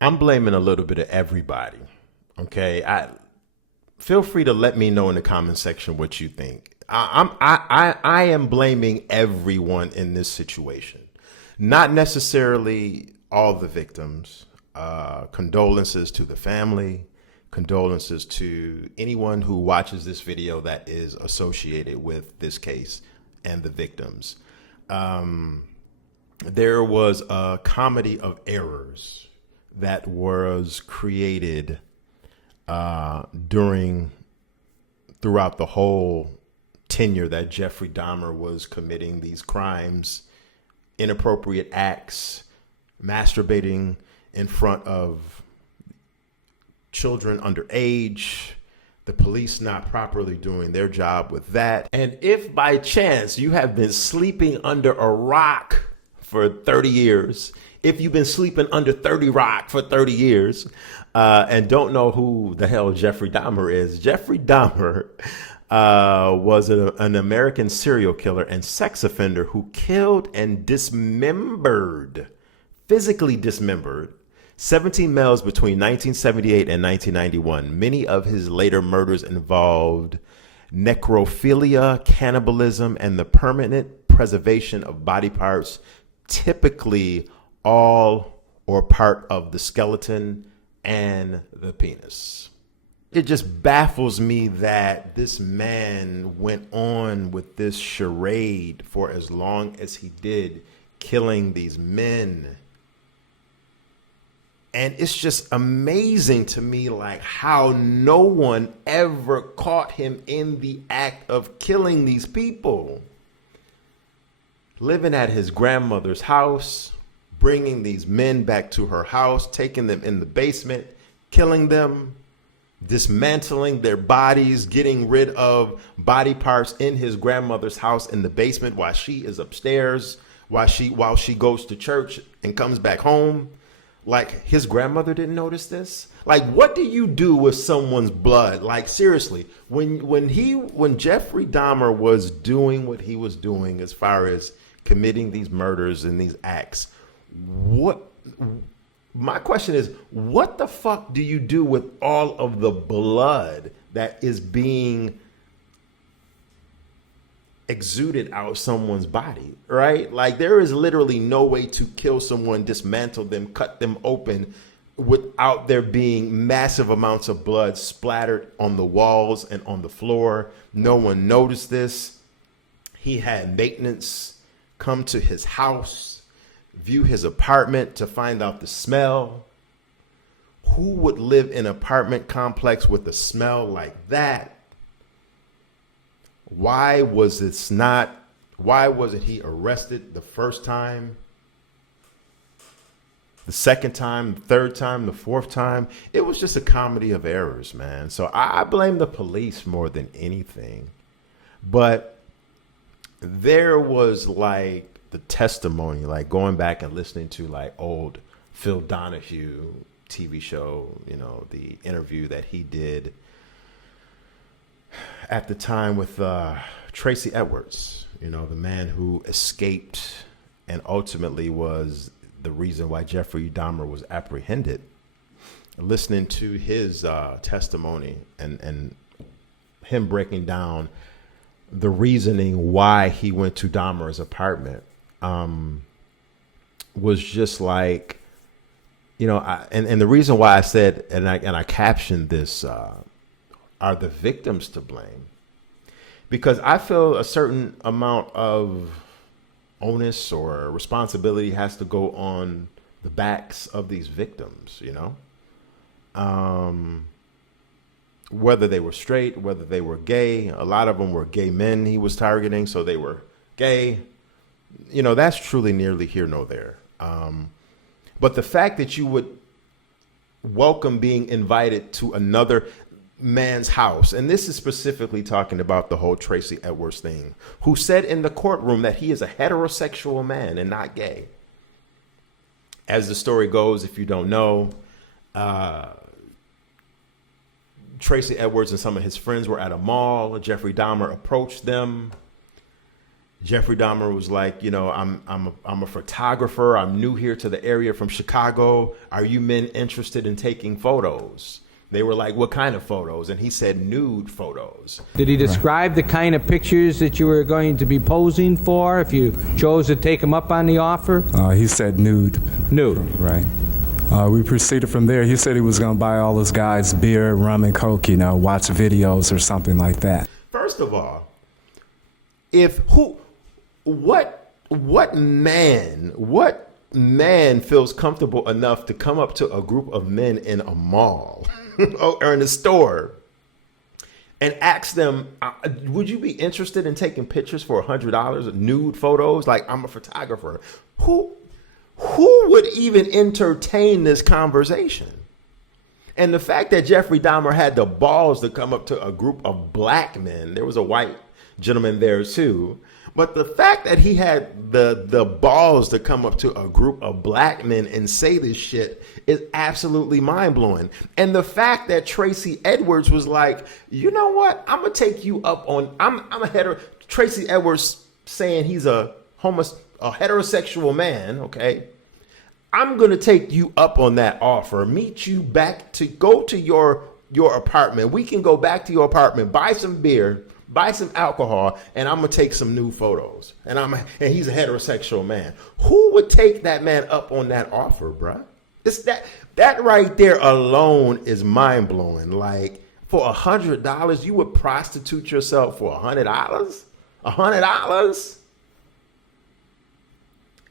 I'm blaming a little bit of everybody. Okay, I feel free to let me know in the comment section what you think. I am blaming everyone in this situation, not necessarily all the victims. Condolences to the family. Condolences to anyone who watches this video that is associated with this case and the victims. There was a comedy of errors that was created during throughout the whole tenure that Jeffrey Dahmer was committing these crimes, inappropriate acts, masturbating in front of children underage, the police not properly doing their job with that. And if by chance you have been sleeping under a rock for 30 years, if you've been sleeping under 30 rock for 30 years and don't know who the hell Jeffrey Dahmer is, Jeffrey Dahmer was an American serial killer and sex offender who killed and dismembered, physically dismembered, 17 males between 1978 and 1991. Many of his later murders involved necrophilia, cannibalism, and the permanent preservation of body parts, typically all or part of the skeleton and the penis. It just baffles me that this man went on with this charade for as long as he did, killing these men. And it's just amazing to me, like, how no one ever caught him in the act of killing these people. Living at his grandmother's house, bringing these men back to her house, taking them in the basement, killing them, dismantling their bodies, getting rid of body parts in his grandmother's house in the basement while she is upstairs, while she goes to church and comes back home. Like, his grandmother didn't notice this? Like, what do you do with someone's blood? Like, seriously, when Jeffrey Dahmer was doing what he was doing as far as committing these murders and these acts, my question is, what the fuck do you do with all of the blood that is being exuded out someone's body, right? Like, there is literally no way to kill someone, dismantle them, cut them open without there being massive amounts of blood splattered on the walls and on the floor. No one noticed this. He had maintenance come to his house, view his apartment to find out the smell. Who would live in an apartment complex with a smell like that? Why wasn't he arrested the first time, the second time, the third time, the fourth time? It was just a comedy of errors, man. So I blame the police more than anything. But there was like the testimony, like going back and listening to like old Phil Donahue TV show, you know, the interview that he did at the time with Tracy Edwards, you know, the man who escaped and ultimately was the reason why Jeffrey Dahmer was apprehended. Listening to his testimony and him breaking down the reasoning why he went to Dahmer's apartment was just like, you know, and the reason why I said, and I captioned this, are the victims to blame? Because I feel a certain amount of onus or responsibility has to go on the backs of these victims, you know? Whether they were straight, whether they were gay, a lot of them were gay men he was targeting, so they were gay. You know, that's truly nearly here nor there. But the fact that you would welcome being invited to another man's house, and this is specifically talking about the whole Tracy Edwards thing, who said in the courtroom that he is a heterosexual man and not gay. As the story goes, if you don't know, Tracy Edwards and some of his friends were at a mall. Jeffrey Dahmer approached them Jeffrey Dahmer was like, I'm a photographer. I'm new here to the area from Chicago. Are you men interested in taking photos? They were like, what kind of photos? And he said nude photos. Did he describe the kind of pictures that you were going to be posing for if you chose to take him up on the offer? He said nude. Nude. Right. We proceeded from there. He said he was going to buy all his guys beer, rum, and coke, watch videos or something like that. First of all, what man feels comfortable enough to come up to a group of men in a mall or in a store and ask them, would you be interested in taking pictures for $100, nude photos? Like, I'm a photographer. Who would even entertain this conversation? And the fact that Jeffrey Dahmer had the balls to come up to a group of black men, there was a white gentleman there too, but the fact that he had the balls to come up to a group of black men and say this shit is absolutely mind-blowing. And the fact that Tracy Edwards was like, you know what, I'm gonna take you up on, Tracy Edwards saying he's a heterosexual man, okay? I'm going to take you up on that offer, meet you back to go to your apartment. We can go back to your apartment, buy some beer, buy some alcohol, and I'm going to take some new photos. And he's a heterosexual man. Who would take that man up on that offer, bruh? It's that right there alone is mind blowing. Like, for $100, you would prostitute yourself for $100? $100?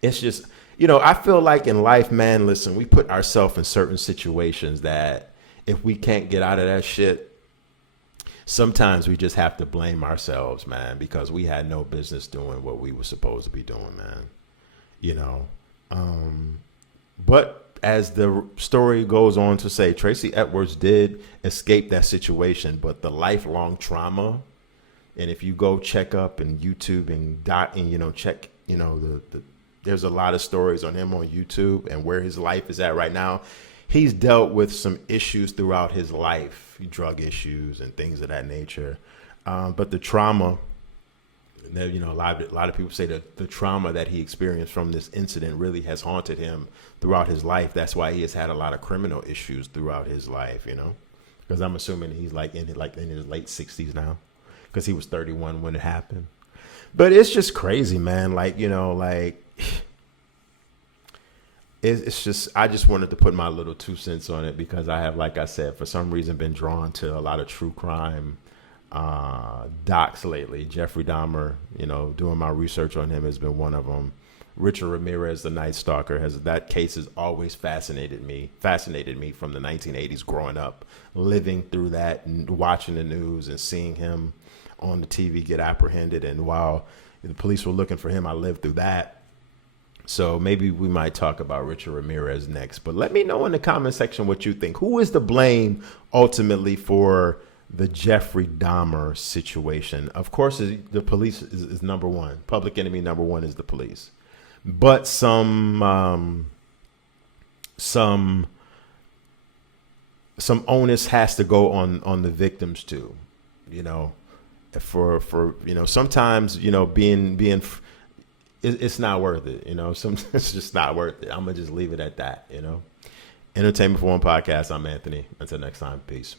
It's just, I feel like in life, man, listen, we put ourselves in certain situations that if we can't get out of that shit, sometimes we just have to blame ourselves, man, because we had no business doing what we were supposed to be doing, man. But as the story goes on to say, Tracy Edwards did escape that situation, but the lifelong trauma, and if you go check up and YouTube and check, there's a lot of stories on him on YouTube and where his life is at right now. He's dealt with some issues throughout his life, drug issues and things of that nature. But the trauma, a lot of people say that the trauma that he experienced from this incident really has haunted him throughout his life. That's why he has had a lot of criminal issues throughout his life, because I'm assuming he's in his late 60s now, because he was 31 when it happened. But it's just crazy, man. It's just, I just wanted to put my little 2 cents on it because I have, like I said, for some reason been drawn to a lot of true crime docs lately. Jeffrey Dahmer, doing my research on him has been one of them. Richard Ramirez, the Night Stalker, that case has always fascinated me from the 1980s growing up, living through that and watching the news and seeing him on the TV get apprehended. And while the police were looking for him, I lived through that. So maybe we might talk about Richard Ramirez next. But let me know in the comment section what you think. Who is to blame ultimately for the Jeffrey Dahmer situation? Of course, the police is number one. Public enemy number one is the police. But some onus has to go on the victims too. For sometimes being it's not worth it. It's just not worth it. I'm gonna just leave it at that. Entertainment for One podcast. I'm Anthony. Until next time, peace.